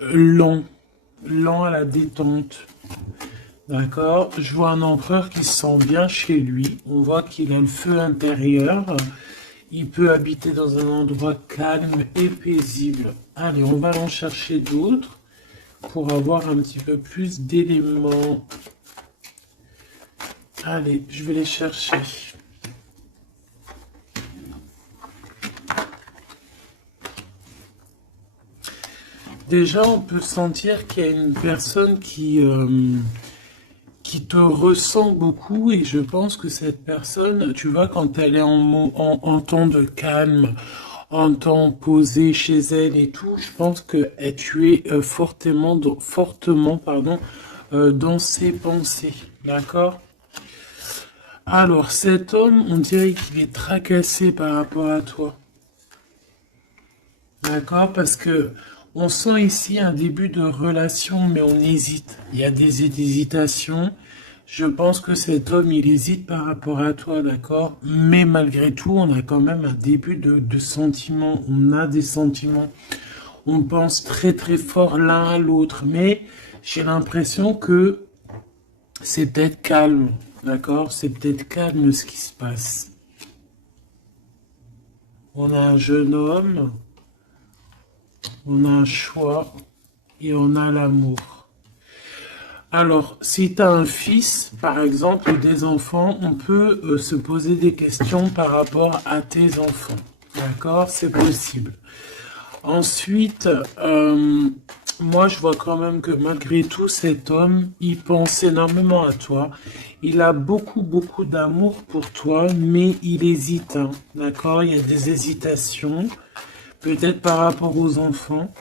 lent, lent à la détente. D'accord? Je vois un empereur qui se sent bien chez lui. On voit qu'il a le feu intérieur. Il peut habiter dans un endroit calme et paisible. Allez, on va en chercher d'autres pour avoir un petit peu plus d'éléments. Allez, je vais les chercher. Déjà, on peut sentir qu'il y a une personne qui te ressent beaucoup et je pense que cette personne, tu vois, quand elle est en temps de calme, en temps posé chez elle et tout, je pense que tu es fortement, pardon, dans ses pensées, d'accord? Alors, cet homme, on dirait qu'il est tracassé par rapport à toi. D'accord? Parce que on sent ici un début de relation, mais on hésite. Il y a des hésitations. Je pense que cet homme, il hésite par rapport à toi, d'accord? Mais malgré tout, on a quand même un début de sentiments. On a des sentiments. On pense très très fort l'un à l'autre. Mais j'ai l'impression que c'est peut-être calme, d'accord? C'est peut-être calme ce qui se passe. On a un jeune homme. On a un choix et on a l'amour. Alors, si tu as un fils, par exemple, ou des enfants, on peut se poser des questions par rapport à tes enfants. D'accord? C'est possible. Ensuite, moi, je vois quand même que malgré tout, cet homme, il pense énormément à toi. Il a beaucoup, beaucoup d'amour pour toi, mais il hésite. Hein. D'accord? Il y a des hésitations, peut-être par rapport aux enfants.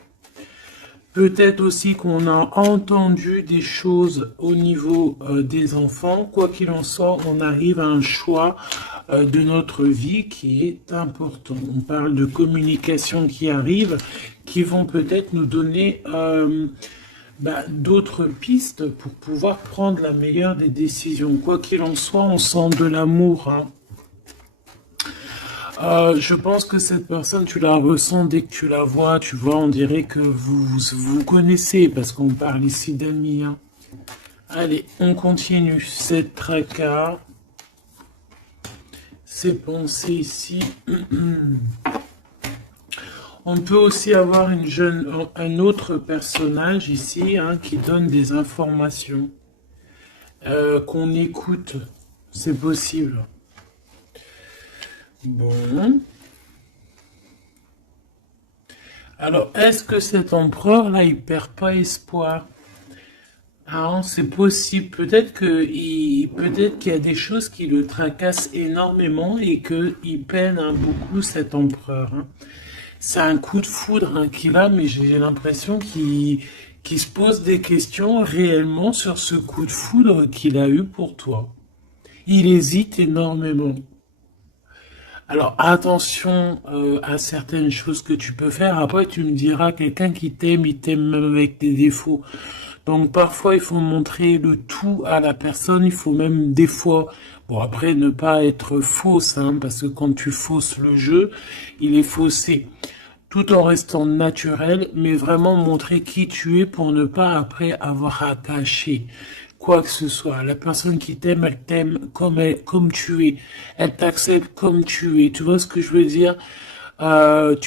Peut-être aussi qu'on a entendu des choses au niveau des enfants. Quoi qu'il en soit, on arrive à un choix de notre vie qui est important. On parle de communication qui arrive, qui vont peut-être nous donner d'autres pistes pour pouvoir prendre la meilleure des décisions. Quoi qu'il en soit, on sent de l'amour. Hein. Je pense que cette personne, tu la ressens dès que tu la vois, tu vois, on dirait que vous connaissez, parce qu'on parle ici d'amis. Hein. Allez, on continue. Cette tracas, ces pensées ici. On peut aussi avoir un autre personnage ici hein, qui donne des informations, qu'on écoute. C'est possible. Bon. Alors, est-ce que cet empereur-là, il perd pas espoir? Ah, c'est possible. Peut-être qu'il y a des choses qui le tracassent énormément et qu'il peine hein, beaucoup cet empereur. Hein. C'est un coup de foudre hein, qu'il a, mais j'ai l'impression qu'il se pose des questions réellement sur ce coup de foudre qu'il a eu pour toi. Il hésite énormément. Alors attention à certaines choses que tu peux faire. Après, tu me diras, quelqu'un qui t'aime, il t'aime même avec tes défauts. Donc parfois, il faut montrer le tout à la personne. Il faut même des fois, bon après, ne pas être fausse, hein, parce que quand tu fausses le jeu, il est faussé. Tout en restant naturel, mais vraiment montrer qui tu es pour ne pas après avoir à cacher quoi que ce soit. La personne qui t'aime, elle t'aime comme tu es. Elle t'accepte comme tu es. Tu vois ce que je veux dire? Elle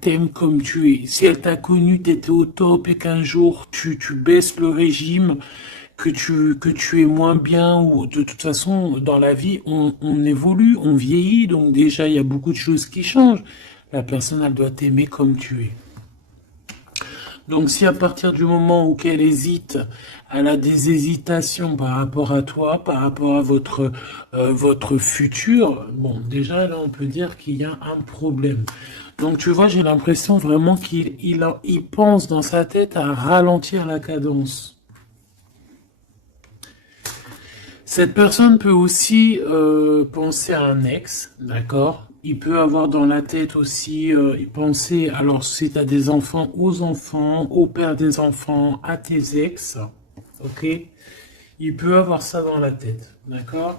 t'aime comme tu es. Si elle t'a connu, t'étais au top et qu'un jour tu baisses le régime, que tu es moins bien ou de toute façon dans la vie on évolue, on vieillit donc déjà il y a beaucoup de choses qui changent. La personne elle doit t'aimer comme tu es. Donc si à partir du moment où qu'elle hésite, elle a des hésitations par rapport à toi, par rapport à votre futur, bon déjà là on peut dire qu'il y a un problème. Donc tu vois j'ai l'impression vraiment qu'il pense dans sa tête à ralentir la cadence. Cette personne peut aussi penser à un ex, d'accord? Il peut avoir dans la tête aussi penser, alors si tu as des enfants, aux enfants, au père des enfants, à tes ex, ok? Il peut avoir ça dans la tête, d'accord?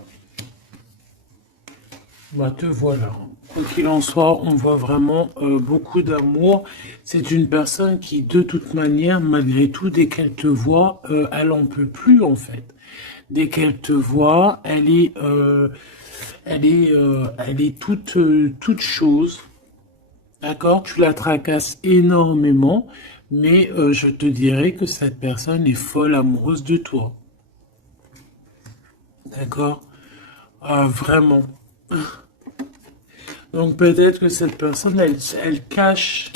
Bah, te voilà. Quoi qu'il en soit, on voit vraiment beaucoup d'amour. C'est une personne qui, de toute manière, malgré tout, dès qu'elle te voit, elle en peut plus, en fait. Dès qu'elle te voit, elle est toute chose. D'accord? Tu la tracasses énormément, mais je te dirais que cette personne est folle amoureuse de toi. D'accord? Ah, vraiment. Donc peut-être que cette personne, elle cache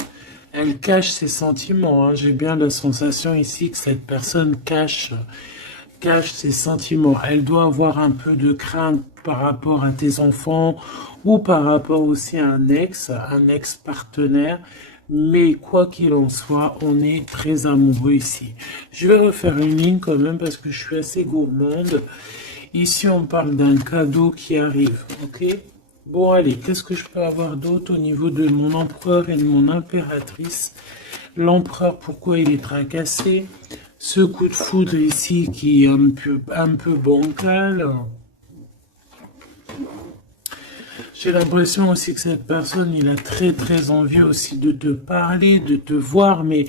ses sentiments, hein. J'ai bien la sensation ici que cette personne cache ses sentiments. Elle doit avoir un peu de crainte par rapport à tes enfants ou par rapport aussi à un ex-partenaire. Mais quoi qu'il en soit, on est très amoureux ici. Je vais refaire une ligne quand même parce que je suis assez gourmande. Ici, on parle d'un cadeau qui arrive, ok? Bon, allez, qu'est-ce que je peux avoir d'autre au niveau de mon empereur et de mon impératrice? L'empereur, pourquoi il est tracassé? Ce coup de foudre ici qui est un peu bancal. J'ai l'impression aussi que cette personne, il a très très envie aussi de te parler, de te voir, mais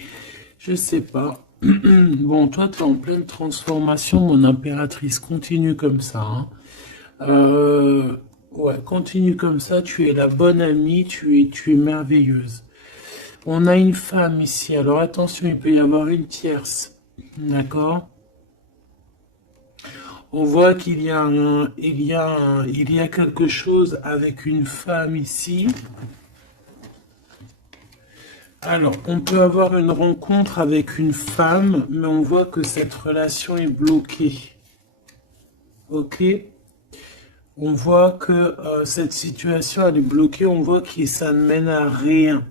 je sais pas. Bon, toi, tu es en pleine transformation, mon impératrice. Continue comme ça, hein. Ouais, continue comme ça. Tu es la bonne amie, tu es merveilleuse. On a une femme ici. Alors attention, il peut y avoir une tierce. D'accord? On voit qu'il y a il y a quelque chose avec une femme ici. Alors, on peut avoir une rencontre avec une femme, mais on voit que cette relation est bloquée. Ok? On voit que cette situation, elle est bloquée. On voit que ça ne mène à rien.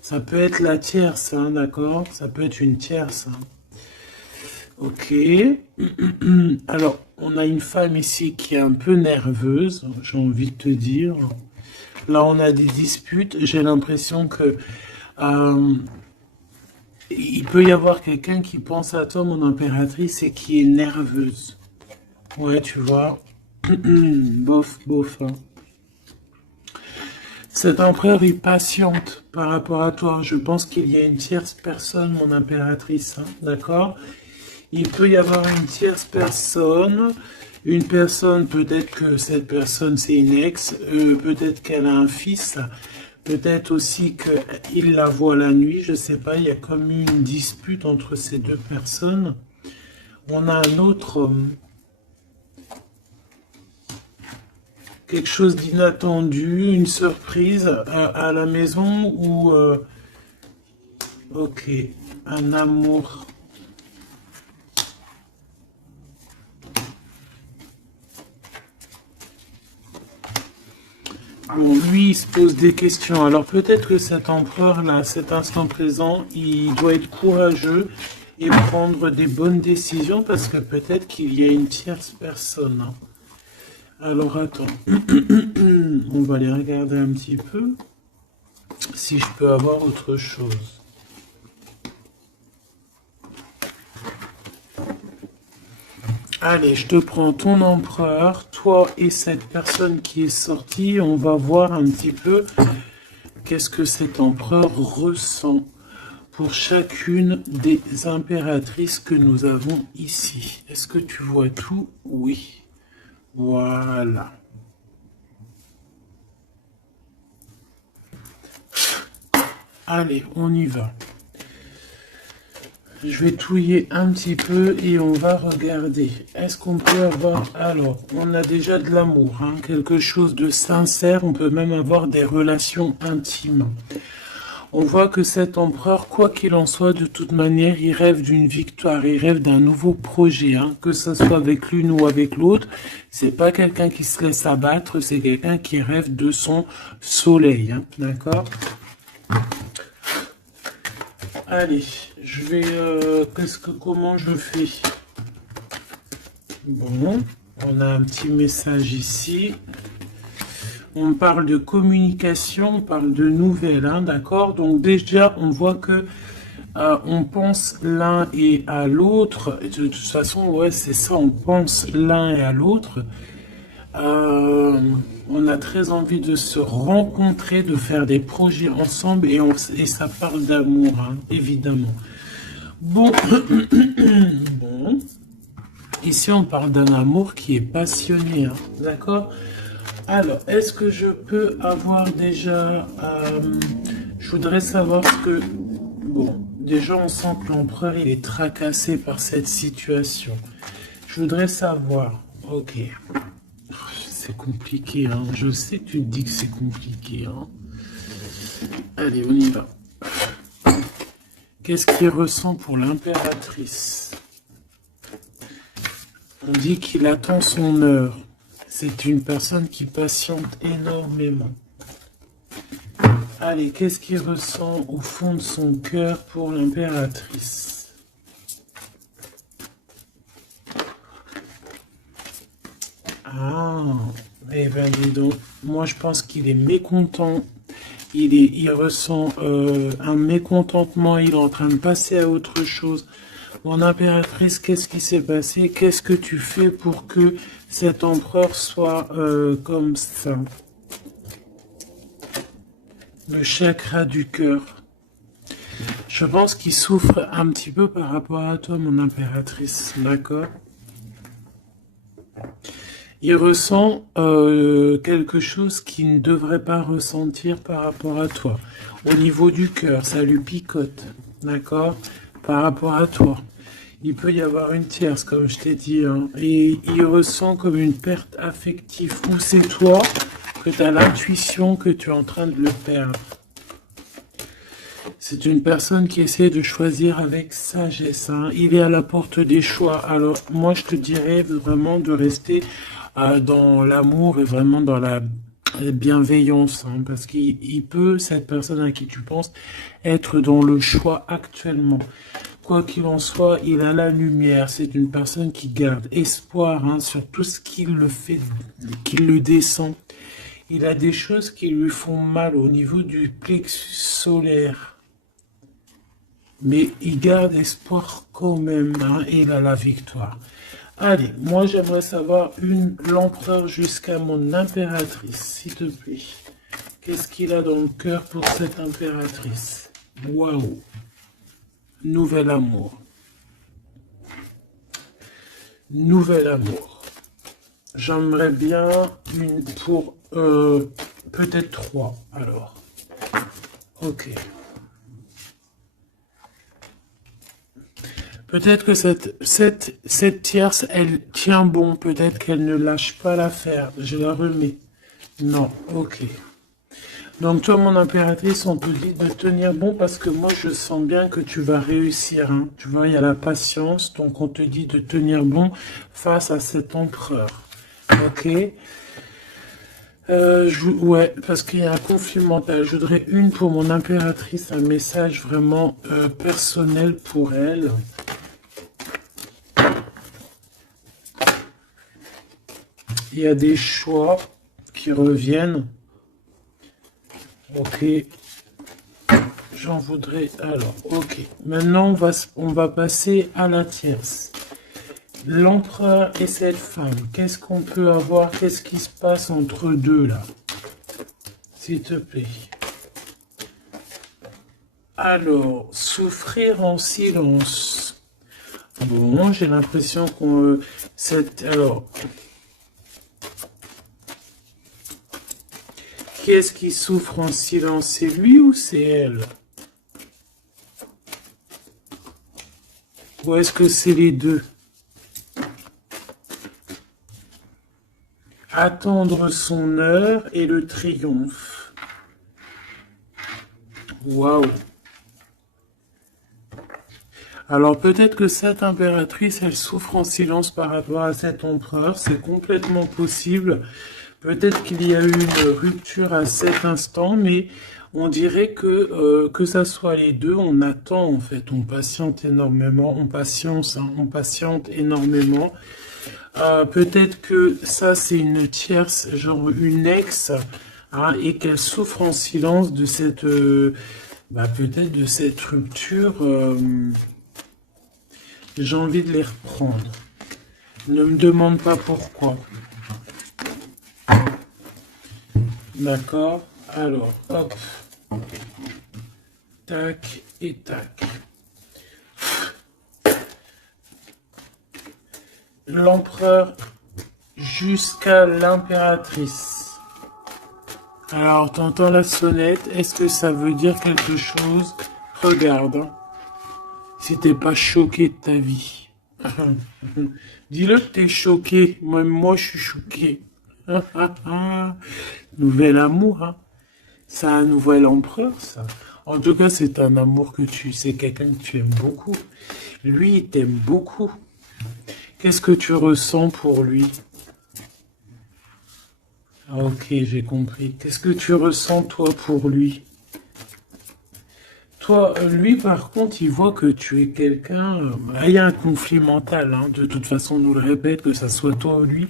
Ça peut être la tierce, hein, d'accord? Ça peut être une tierce, hein. Ok. Alors, on a une femme ici qui est un peu nerveuse, j'ai envie de te dire. Là, on a des disputes. J'ai l'impression que euh, il peut y avoir quelqu'un qui pense à toi, mon impératrice, et qui est nerveuse. Ouais, tu vois. Bof, bof, hein. Cet empereur est patiente par rapport à toi. Je pense qu'il y a une tierce personne, mon impératrice, hein, d'accord? Il peut y avoir une personne, peut-être que cette personne c'est une ex, peut-être qu'elle a un fils, peut-être aussi qu'il la voit la nuit, je sais pas, il y a comme une dispute entre ces deux personnes. On a un autre quelque chose d'inattendu, une surprise à la maison ou ok, un amour. Bon, lui, il se pose des questions. Alors peut-être que cet empereur-là, à cet instant présent, il doit être courageux et prendre des bonnes décisions parce que peut-être qu'il y a une tierce personne, hein. Alors attends, on va aller regarder un petit peu si je peux avoir autre chose. Allez, je te prends ton empereur, toi et cette personne qui est sortie. On va voir un petit peu qu'est-ce que cet empereur ressent pour chacune des impératrices que nous avons ici. Est-ce que tu vois tout? Oui. Voilà. Allez, on y va. Je vais touiller un petit peu et on va regarder. Est-ce qu'on peut avoir... Alors, on a déjà de l'amour, hein, quelque chose de sincère. On peut même avoir des relations intimes. On voit que cet empereur, quoi qu'il en soit, de toute manière, il rêve d'une victoire. Il rêve d'un nouveau projet, hein, que ce soit avec l'une ou avec l'autre. C'est pas quelqu'un qui se laisse abattre, c'est quelqu'un qui rêve de son soleil, hein, d'accord? Allez, je vais... comment je fais? Bon, on a un petit message ici. On parle de communication, on parle de nouvelles, hein, d'accord? Donc déjà, on voit que on pense l'un et à l'autre. De toute façon, ouais, c'est ça, on pense l'un et à l'autre. On a très envie de se rencontrer, de faire des projets ensemble et ça parle d'amour, hein, évidemment. Bon, bon. Ici, on parle d'un amour qui est passionné, hein, d'accord? Alors, est-ce que je peux avoir déjà... je voudrais savoir ce que... Bon, déjà, on sent que l'empereur, il est tracassé par cette situation. Je voudrais savoir... Ok. C'est compliqué, hein. Je sais que tu te dis que c'est compliqué, hein. Allez, on y va. Qu'est-ce qu'il ressent pour l'impératrice? On dit qu'il attend son heure. C'est une personne qui patiente énormément. Allez, qu'est-ce qu'il ressent au fond de son cœur pour l'impératrice? Ah, eh ben dis donc, moi je pense qu'il est mécontent. Il ressent un mécontentement, il est en train de passer à autre chose. Mon impératrice, qu'est-ce qui s'est passé? Qu'est-ce que tu fais pour que cet empereur soit comme ça? Le chakra du cœur. Je pense qu'il souffre un petit peu par rapport à toi, mon impératrice, d'accord? Il ressent quelque chose qu'il ne devrait pas ressentir par rapport à toi. Au niveau du cœur, ça lui picote, d'accord? Par rapport à toi. Il peut y avoir une tierce, comme je t'ai dit, hein, et il ressent comme une perte affective. Ou c'est toi que tu as l'intuition que tu es en train de le perdre. C'est une personne qui essaie de choisir avec sagesse, hein. Il est à la porte des choix. Alors, moi, je te dirais vraiment de rester dans l'amour et vraiment dans la bienveillance, hein, parce qu'il peut, cette personne à qui tu penses, être dans le choix actuellement. Quoi qu'il en soit, il a la lumière. C'est une personne qui garde espoir, hein, sur tout ce qu'il le fait, qu'il le descend. Il a des choses qui lui font mal au niveau du plexus solaire. Mais il garde espoir quand même, hein, et il a la victoire. Allez, moi j'aimerais savoir l'empereur jusqu'à mon impératrice, s'il te plaît. Qu'est-ce qu'il a dans le cœur pour cette impératrice? Waouh! Nouvel amour. Nouvel amour. J'aimerais bien une pour peut-être 3 alors. Ok. Peut-être que cette tierce, elle tient bon. Peut-être qu'elle ne lâche pas l'affaire. Je la remets. Non, ok. Donc toi, mon impératrice, on te dit de tenir bon parce que moi, je sens bien que tu vas réussir, hein. Tu vois, il y a la patience. Donc on te dit de tenir bon face à cet empereur. Ok. Ouais, parce qu'il y a un conflit mental. Je voudrais une pour mon impératrice, un message vraiment personnel pour elle. Il y a des choix qui reviennent. Ok. J'en voudrais... Alors, ok. Maintenant, on va passer à la tierce. L'empereur et cette femme. Qu'est-ce qu'on peut avoir? Qu'est-ce qui se passe entre deux, là? S'il te plaît. Alors, souffrir en silence. Bon, j'ai l'impression qu'on... Alors... Qui est-ce qui souffre en silence? C'est lui ou c'est elle? Ou est-ce que c'est les deux? Attendre son heure et le triomphe. Waouh! Alors peut-être que cette impératrice, elle souffre en silence par rapport à cet empereur. C'est complètement possible. Peut-être qu'il y a eu une rupture à cet instant, mais on dirait que ça soit les deux, on attend en fait, on patiente énormément, on patiente, hein, on patiente énormément. Peut-être que ça c'est une tierce, genre une ex, hein, et qu'elle souffre en silence de cette, peut-être de cette rupture. J'ai envie de les reprendre. Ne me demande pas pourquoi. D'accord? Alors, hop, tac et tac. L'empereur jusqu'à l'impératrice. Alors, t'entends la sonnette, est-ce que ça veut dire quelque chose? Regarde, hein, si t'es pas choqué de ta vie. Dis-le que t'es choqué, même moi je suis choqué. Nouvel amour, hein. C'est un nouvel empereur, ça. En tout cas, c'est un amour c'est quelqu'un que tu aimes beaucoup. Lui, il t'aime beaucoup. Qu'est-ce que tu ressens pour lui? Ah, ok, j'ai compris. Qu'est-ce que tu ressens, toi, pour lui? Toi, lui, par contre, il voit que tu es quelqu'un... il y a un conflit mental, hein. De toute façon, on nous le répète, que ça soit toi ou lui.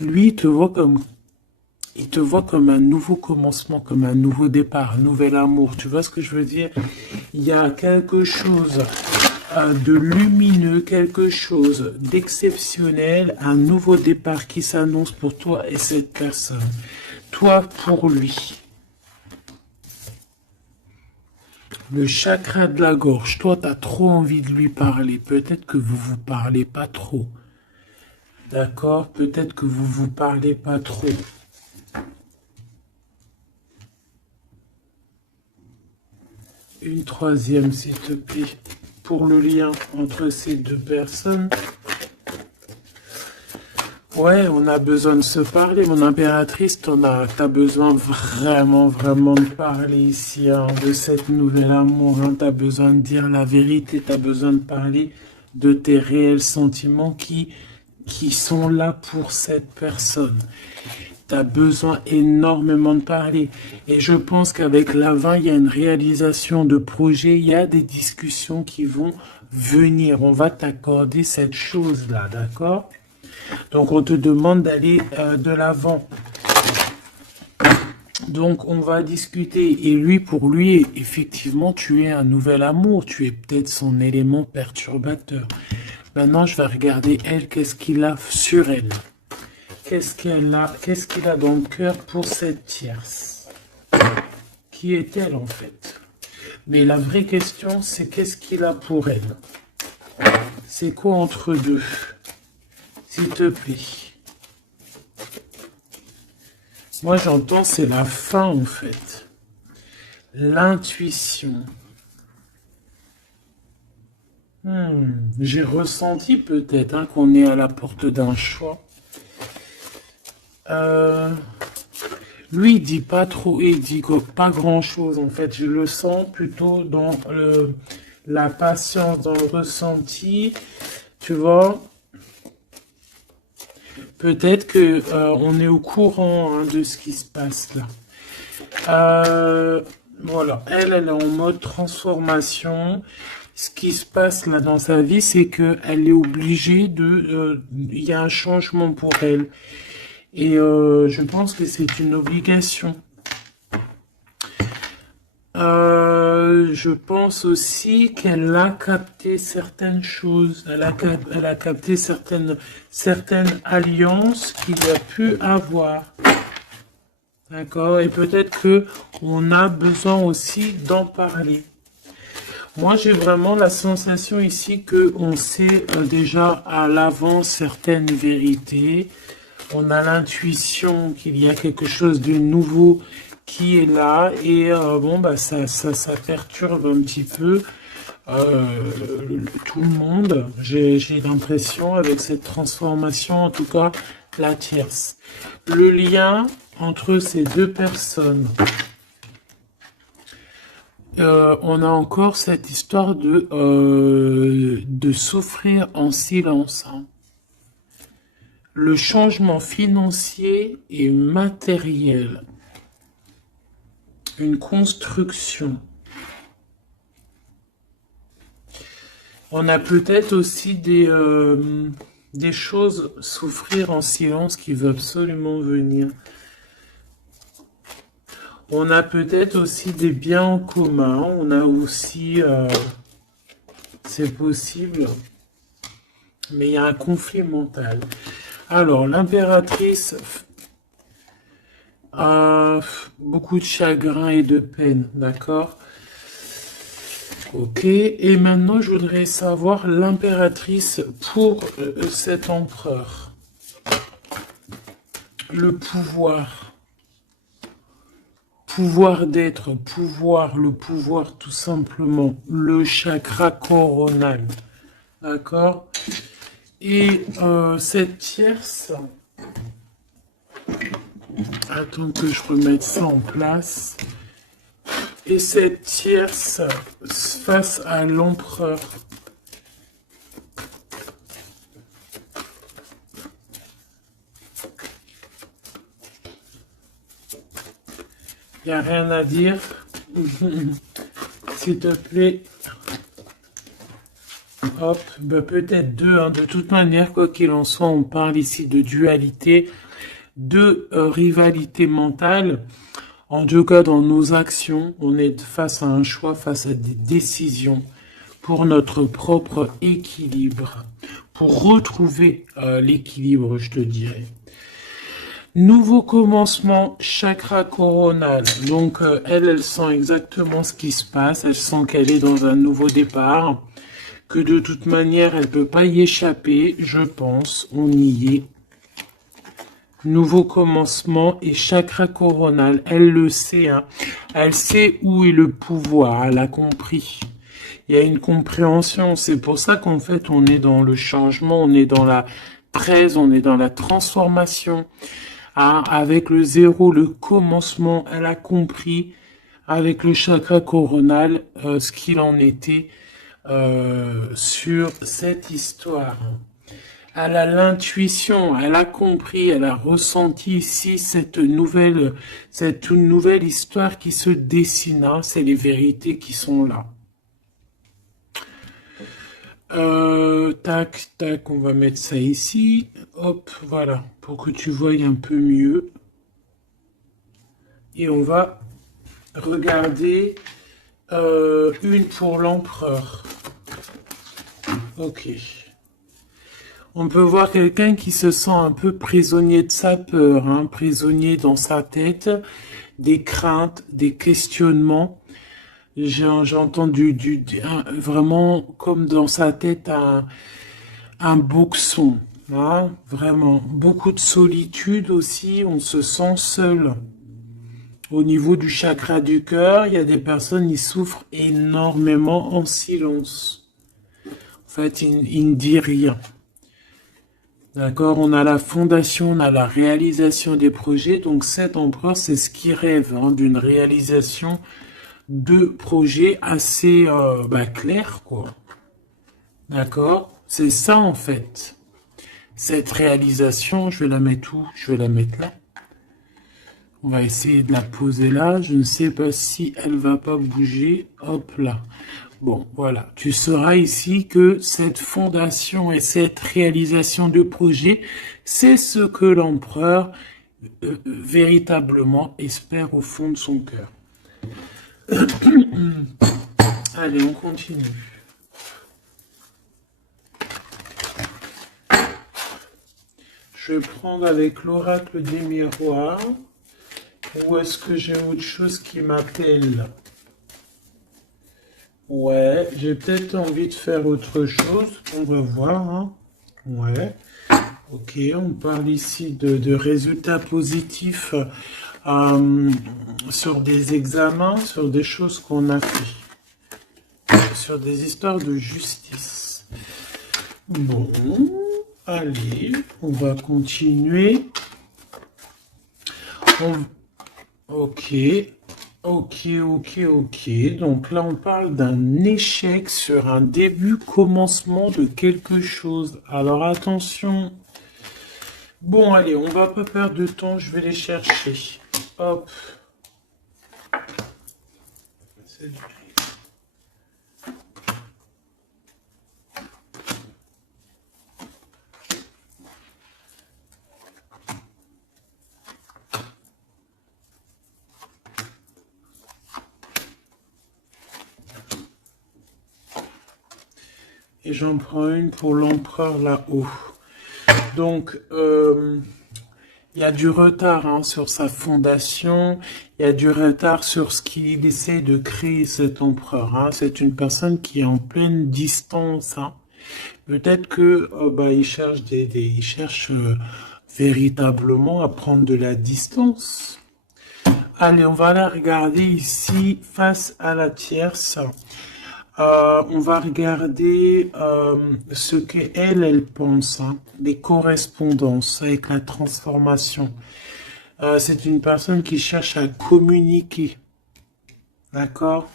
Lui, il te voit comme un nouveau commencement, comme un nouveau départ, un nouvel amour. Tu vois ce que je veux dire? Il y a quelque chose de lumineux, quelque chose d'exceptionnel, un nouveau départ qui s'annonce pour toi et cette personne. Toi pour lui. Le chakra de la gorge. Toi, tu as trop envie de lui parler. Peut-être que vous vous parlez pas trop. D'accord? Peut-être que vous vous parlez pas trop. Une troisième, s'il te plaît, pour le lien entre ces deux personnes. Ouais, on a besoin de se parler, mon impératrice, t'as besoin vraiment, vraiment de parler ici, hein, de cette nouvelle amour, hein, t'as besoin de dire la vérité, t'as besoin de parler de tes réels sentiments qui sont là pour cette personne. Tu as besoin énormément de parler. Et je pense qu'avec l'avant, il y a une réalisation de projet, il y a des discussions qui vont venir. On va t'accorder cette chose-là, d'accord? Donc, on te demande d'aller de l'avant. Donc, on va discuter. Et lui, pour lui, effectivement, tu es un nouvel amour. Tu es peut-être son élément perturbateur. Maintenant, je vais regarder elle, qu'est-ce qu'il a sur elle. Qu'est-ce qu'il a dans le cœur pour cette tierce? Qui est-elle en fait? Mais la vraie question, c'est qu'est-ce qu'il a pour elle? C'est quoi entre deux? S'il te plaît. Moi, j'entends, c'est la fin en fait. L'intuition. J'ai ressenti peut-être hein, qu'on est à la porte d'un choix. Lui, il dit pas trop, il dit pas grand-chose, en fait. Je le sens plutôt dans la patience, dans le ressenti, tu vois. Peut-être que on est au courant hein, de ce qui se passe là. Voilà, elle est en mode transformation. Ce qui se passe là dans sa vie, c'est qu'elle est obligée de... Il y a un changement pour elle. Et je pense que c'est une obligation. Je pense aussi qu'elle a capté certaines choses. Elle a capté certaines alliances qu'il y a pu avoir. D'accord? Et peut-être que on a besoin aussi d'en parler. Moi, j'ai vraiment la sensation ici que on sait déjà à l'avance certaines vérités. On a l'intuition qu'il y a quelque chose de nouveau qui est là et bon bah ça perturbe un petit peu tout le monde. J'ai l'impression avec cette transformation, en tout cas la tierce. Le lien entre ces deux personnes. On a encore cette histoire de souffrir en silence. Hein. Le changement financier et matériel. Une construction. On a peut-être aussi des choses souffrir en silence qui veulent absolument venir. On a peut-être aussi des biens en commun. On a aussi... c'est possible. Mais il y a un conflit mental. Alors, l'impératrice... Beaucoup de chagrin et de peine, d'accord? Ok, et maintenant je voudrais savoir l'impératrice pour cet empereur. Le pouvoir. Pouvoir d'être, pouvoir, le pouvoir tout simplement. Le chakra coronal. D'accord? Et cette tierce, attends que je remette ça en place. Et cette tierce face à l'empereur. Il n'y a rien à dire. S'il te plaît. Hop, bah peut-être deux, hein. De toute manière, quoi qu'il en soit, on parle ici de dualité, de rivalité mentale. En tout cas, dans nos actions, on est face à un choix, face à des décisions pour notre propre équilibre, pour retrouver l'équilibre, je te dirais. Nouveau commencement, chakra coronal. Donc, elle sent exactement ce qui se passe. Elle sent qu'elle est dans un nouveau départ, que de toute manière, elle peut pas y échapper, je pense. On y est. Nouveau commencement et chakra coronal. Elle le sait, hein. Elle sait où est le pouvoir. Elle a compris. Il y a une compréhension. C'est pour ça qu'en fait, on est dans le changement, on est dans la presse, on est dans la transformation. Ah, avec le zéro, le commencement, elle a compris avec le chakra coronal ce qu'il en était sur cette histoire. Elle a l'intuition, elle a compris, elle a ressenti ici cette nouvelle histoire qui se dessine. Hein. C'est les vérités qui sont là. Tac, tac, on va mettre ça ici. Hop, voilà, pour que tu voies un peu mieux. Et on va regarder une pour l'empereur. Ok. On peut voir quelqu'un qui se sent un peu prisonnier de sa peur, hein, prisonnier dans sa tête, des craintes, des questionnements. J'ai entendu vraiment comme dans sa tête un boxon, hein, vraiment. Beaucoup de solitude aussi, on se sent seul. Au niveau du chakra du cœur, il y a des personnes qui souffrent énormément en silence. En fait, ils ne disent rien. D'accord, on a la fondation, on a la réalisation des projets. Donc cet empereur, c'est ce qui rêve hein, d'une réalisation de projets assez clairs, quoi. D'accord, c'est ça en fait. Cette réalisation, je vais la mettre où? Je vais la mettre là. On va essayer de la poser là. Je ne sais pas si elle va pas bouger. Hop là. Bon, voilà. Tu sauras ici que cette fondation et cette réalisation de projet, c'est ce que l'empereur véritablement espère au fond de son cœur. Allez, on continue. Je vais prendre avec l'oracle des miroirs. Ou est-ce que j'ai autre chose qui m'appelle? Ouais, j'ai peut-être envie de faire autre chose. On va voir. Hein. Ouais. Ok, on parle ici de résultats positifs sur des examens, sur des choses qu'on a fait, sur des histoires de justice. Bon, allez, on va continuer. Ok, ok. Donc là, on parle d'un échec sur un début, commencement de quelque chose. Alors attention. Bon, allez, on va pas perdre de temps, je vais les chercher. Hop. Et j'en prends une pour l'empereur là-haut. Donc, Il y a du retard hein, sur sa fondation, il y a du retard sur ce qu'il essaie de créer cet empereur. Hein. C'est une personne qui est en pleine distance. Hein. Peut-être que bah, il cherche il cherche véritablement à prendre de la distance. Allez, on va la regarder ici face à la tierce. On va regarder ce qu'elle, elle pense, hein, les correspondances avec la transformation. C'est une personne qui cherche à communiquer, d'accord?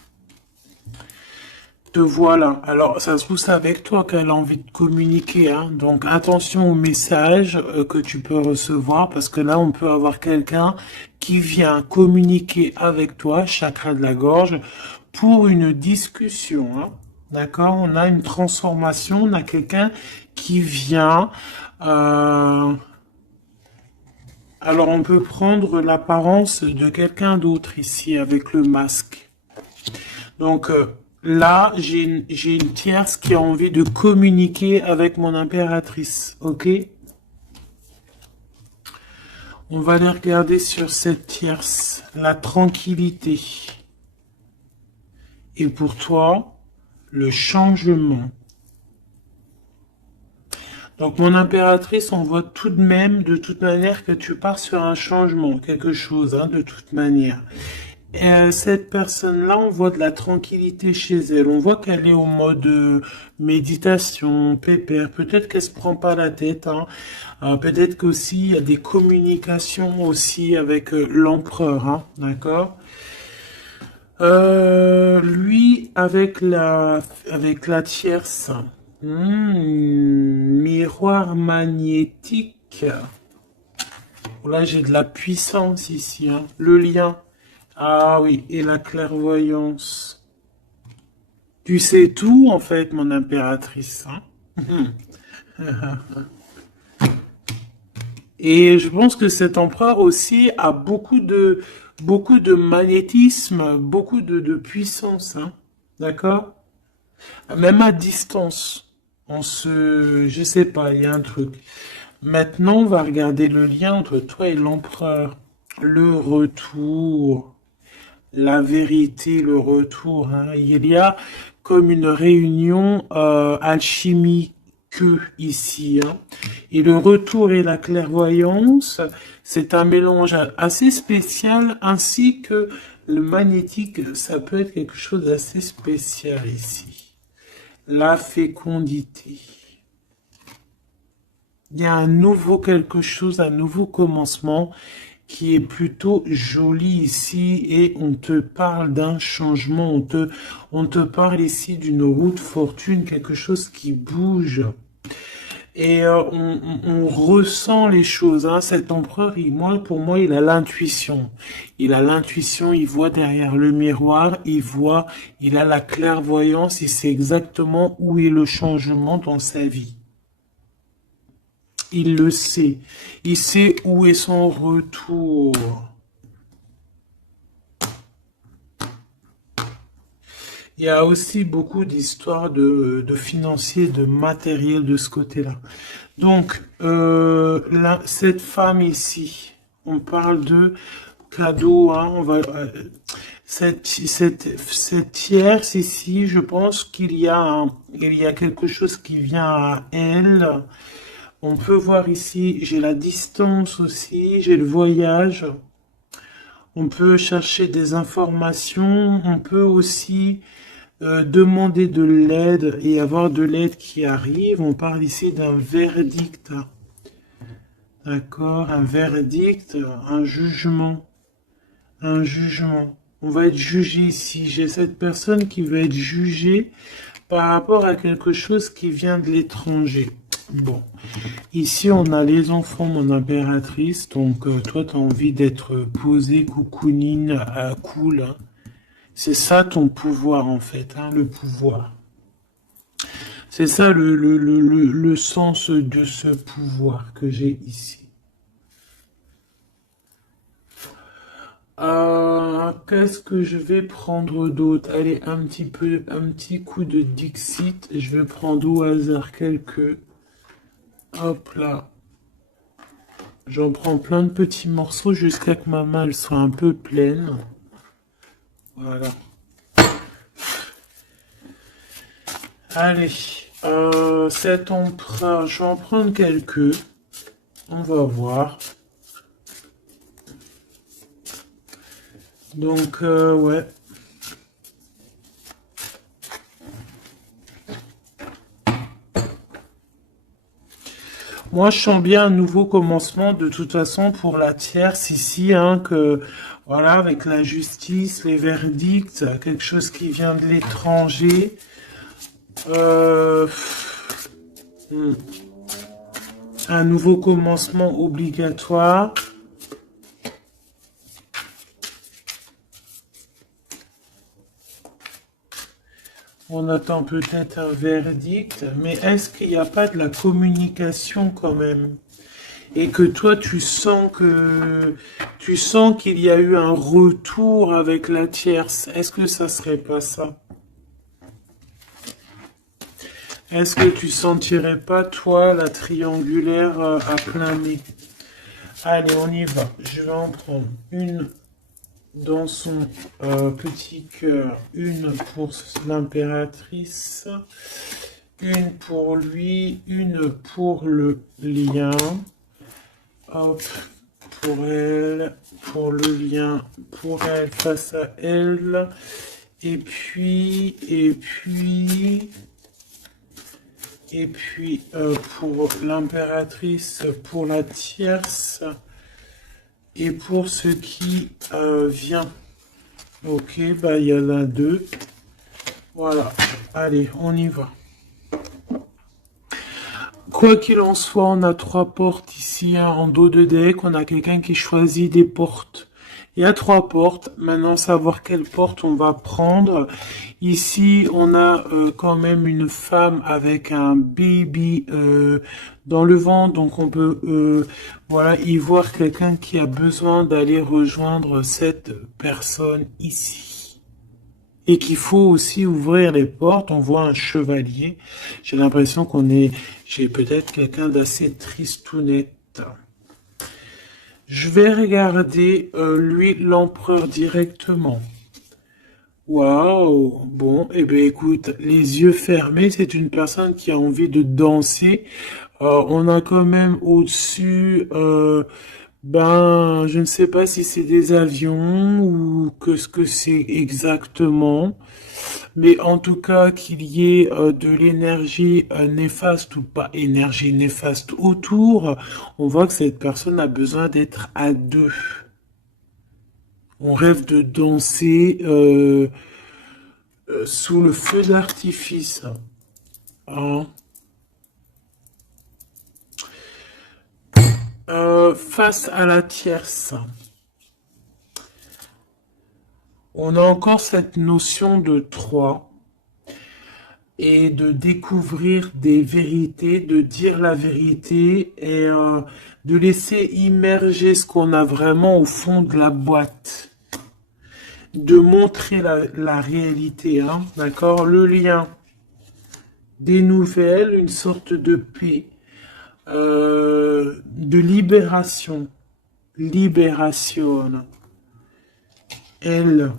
Te voilà. Alors, ça se trouve, c'est avec toi qu'elle a envie de communiquer, hein. Donc, attention aux messages que tu peux recevoir, parce que là, on peut avoir quelqu'un qui vient communiquer avec toi, chakra de la gorge, pour une discussion, hein. D'accord? On a une transformation, on a quelqu'un qui vient. Alors, on peut prendre l'apparence de quelqu'un d'autre ici avec le masque. Donc, là, j'ai une tierce qui a envie de communiquer avec mon impératrice, ok? On va aller regarder sur cette tierce, la tranquillité. Et pour toi, le changement. Donc, mon impératrice, on voit tout de même, de toute manière, que tu pars sur un changement, quelque chose, hein, de toute manière. Cette personne-là, on voit de la tranquillité chez elle. On voit qu'elle est au mode méditation, pépère. Peut-être qu'elle se prend pas la tête. Hein. Peut-être qu'aussi il y a des communications aussi avec l'empereur. Hein, d'accord. Lui avec la tierce. Miroir magnétique. Là, j'ai de la puissance ici. Hein. Le lien. Ah oui, et la clairvoyance. Tu sais tout, en fait, mon impératrice. Hein. Et je pense que cet empereur aussi a beaucoup de magnétisme, beaucoup de puissance. Hein. D'accord? Même à distance. Je sais pas, il y a un truc. Maintenant, on va regarder le lien entre toi et l'empereur. Le retour. La vérité, le retour. Hein. Il y a comme une réunion alchimique ici. Hein. Et le retour et la clairvoyance, c'est un mélange assez spécial, ainsi que le magnétique, ça peut être quelque chose d'assez spécial ici. La fécondité. Il y a un nouveau quelque chose, un nouveau commencement qui est plutôt joli ici et on te parle d'un changement, on te parle ici d'une route fortune, quelque chose qui bouge. Et on ressent les choses. Hein. Cet empereur, pour moi, il a l'intuition. Il a l'intuition, il voit derrière le miroir, il a la clairvoyance, il sait exactement où est le changement dans sa vie. Il le sait. Il sait où est son retour. Il y a aussi beaucoup d'histoires de financiers, de matériel de ce côté-là. Donc, cette femme ici, on parle de cadeau. Hein, cette tierce ici, je pense qu'il y a quelque chose qui vient à elle. On peut voir ici, j'ai la distance aussi, j'ai le voyage. On peut chercher des informations. On peut aussi demander de l'aide et avoir de l'aide qui arrive. On parle ici d'un verdict. D'accord, un verdict, un jugement. Un jugement. On va être jugé ici. J'ai cette personne qui va être jugée par rapport à quelque chose qui vient de l'étranger. Bon, ici on a les enfants, mon impératrice, donc toi tu as envie d'être posée, coucounine, cool. Hein. C'est ça ton pouvoir en fait, hein, le pouvoir. C'est ça le sens de ce pouvoir que j'ai ici. Qu'est-ce que je vais prendre d'autre? Allez, un petit coup de Dixit. Je vais prendre au hasard quelques. Hop là. J'en prends plein de petits morceaux jusqu'à que ma main elle soit un peu pleine. Voilà. Allez, cet emprunt, je vais en prendre quelques. On va voir. Donc, ouais. Moi, je sens bien un nouveau commencement de toute façon pour la tierce ici, hein, que voilà, avec la justice, les verdicts, quelque chose qui vient de l'étranger. Euh, un nouveau commencement obligatoire. On attend peut-être un verdict, mais est-ce qu'il n'y a pas de la communication quand même? Et que toi tu sens qu'il y a eu un retour avec la tierce. Est-ce que ça serait pas ça? Est-ce que tu sentirais pas toi la triangulaire à plein nez? Allez, on y va. Je vais en prendre une dans son petit cœur, une pour l'impératrice, une pour lui, une pour le lien. Hop, pour elle, pour le lien, pour elle, face à elle. Et puis, pour l'impératrice, pour la tierce, et pour ce qui vient. Ok, bah il y en a deux. Voilà, allez, on y va. Quoi qu'il en soit, on a trois portes ici, hein, en dos de deck. On a quelqu'un qui choisit des portes. Il y a trois portes. Maintenant, savoir quelle porte on va prendre. Ici, on a quand même une femme avec un baby dans le ventre. Donc, on peut voilà, y voir quelqu'un qui a besoin d'aller rejoindre cette personne ici. Et qu'il faut aussi ouvrir les portes. On voit un chevalier. J'ai l'impression j'ai peut-être quelqu'un d'assez tristounette. Je vais regarder, lui, l'empereur directement. Waouh! Bon, eh bien, écoute, les yeux fermés, c'est une personne qui a envie de danser. On a quand même au-dessus, ben, je ne sais pas si c'est des avions ou que ce que c'est exactement. Mais en tout cas, qu'il y ait de l'énergie néfaste ou pas énergie néfaste autour, on voit que cette personne a besoin d'être à deux. On rêve de danser sous le feu d'artifice. Hein. Face à la tierce, on a encore cette notion de 3 et de découvrir des vérités, de dire la vérité et de laisser immerger ce qu'on a vraiment au fond de la boîte. De montrer la réalité, hein, d'accord? Le lien, des nouvelles, une sorte de paix, de libération, libération. Elle.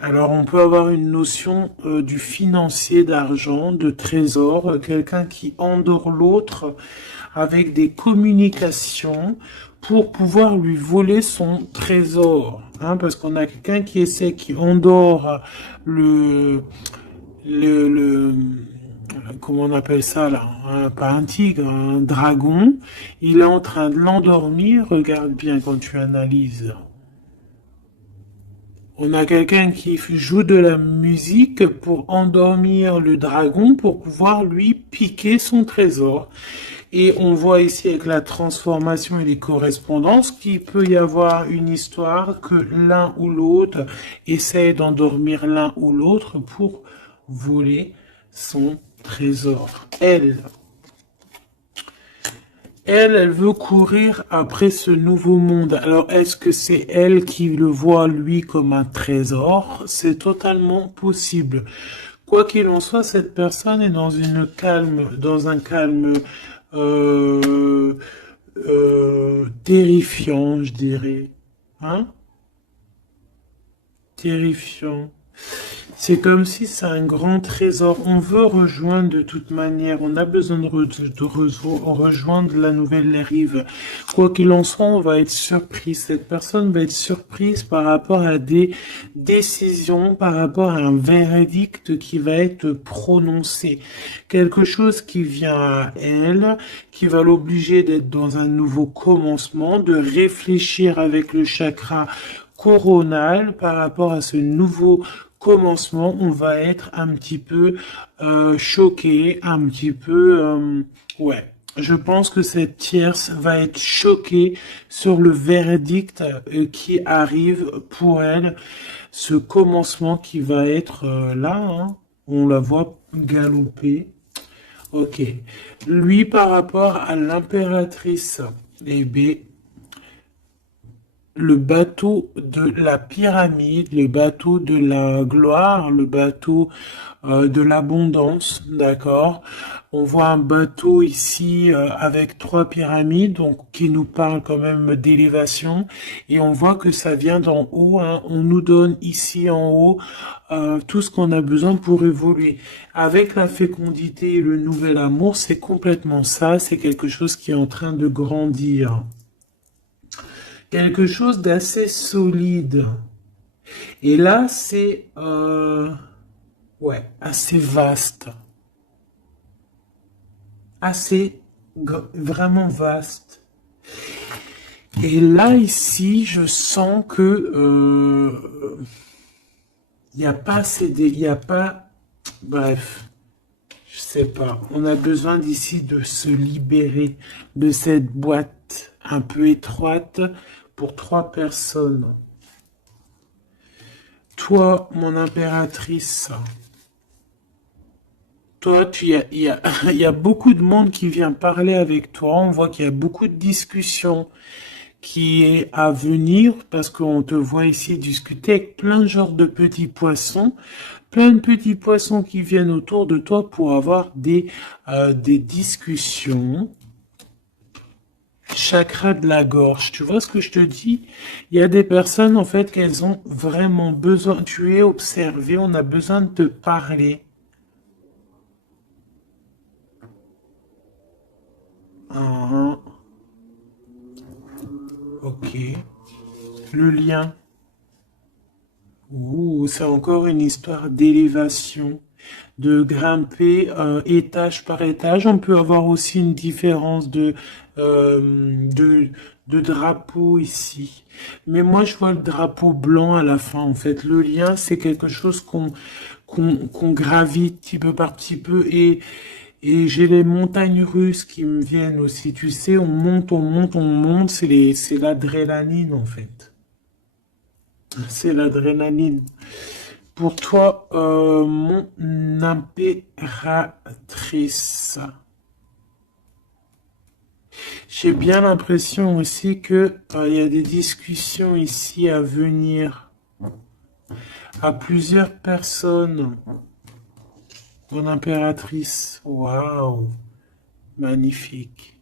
Alors on peut avoir une notion du financier, d'argent, de trésor, quelqu'un qui endort l'autre avec des communications pour pouvoir lui voler son trésor. Hein, parce qu'on a quelqu'un qui essaie, qui endort le comment on appelle ça là, hein, pas un tigre, un dragon. Il est en train de l'endormir. Regarde bien quand tu analyses. On a quelqu'un qui joue de la musique pour endormir le dragon pour pouvoir lui piquer son trésor. Et on voit ici avec la transformation et les correspondances qu'il peut y avoir une histoire que l'un ou l'autre essaie d'endormir l'un ou l'autre pour voler son trésor. Elle veut courir après ce nouveau monde. Alors, est-ce que c'est elle qui le voit, lui, comme un trésor? C'est totalement possible. Quoi qu'il en soit, cette personne est dans un calme terrifiant, je dirais. Hein? Terrifiant. C'est comme si c'est un grand trésor. On veut rejoindre de toute manière. On a besoin rejoindre la nouvelle rive. Quoi qu'il en soit, on va être surpris. Cette personne va être surprise par rapport à des décisions, par rapport à un verdict qui va être prononcé. Quelque chose qui vient à elle, qui va l'obliger d'être dans un nouveau commencement, de réfléchir avec le chakra coronal par rapport à ce nouveau commencement. On va être un petit peu choqué, un petit peu ouais. Je pense que cette tierce va être choquée sur le verdict qui arrive pour elle, ce commencement qui va être là, hein. On la voit galoper. Ok. Lui, par rapport à l'impératrice, eh bien, le bateau de la pyramide, le bateau de la gloire, le bateau de l'abondance, d'accord? On voit un bateau ici avec trois pyramides, donc qui nous parle quand même d'élévation, et on voit que ça vient d'en haut, hein. On nous donne ici en haut tout ce qu'on a besoin pour évoluer. Avec la fécondité et le nouvel amour, c'est complètement ça, c'est quelque chose qui est en train de grandir. Quelque chose d'assez solide. Et là, c'est ouais, assez vaste. Assez vraiment vaste. Et là, ici, je sens que il n'y a pas assez il n'y a pas, bref, je sais pas. On a besoin d'ici de se libérer de cette boîte un peu étroite pour trois personnes. Toi, mon impératrice, toi, il y a beaucoup de monde qui vient parler avec toi. On voit qu'il y a beaucoup de discussions qui est à venir parce qu'on te voit ici discuter avec plein de genres de petits poissons. Plein de petits poissons qui viennent autour de toi pour avoir des discussions. Chakra de la gorge, tu vois ce que je te dis? Il y a des personnes, en fait, qu'elles ont vraiment besoin. Tu es observé, on a besoin de te parler. Ah, ok. Le lien. Ouh, c'est encore une histoire d'élévation, de grimper étage par étage. On peut avoir aussi une différence de drapeau ici. Mais moi, je vois le drapeau blanc à la fin. En fait, le lien, c'est quelque chose qu'on gravite petit peu par petit peu. Et j'ai les montagnes russes qui me viennent aussi. Tu sais, on monte, on monte, on monte. C'est l'adrénaline, en fait. C'est l'adrénaline. Pour toi, mon impératrice, j'ai bien l'impression aussi que il y a des discussions ici à venir à plusieurs personnes. Mon impératrice, waouh, magnifique.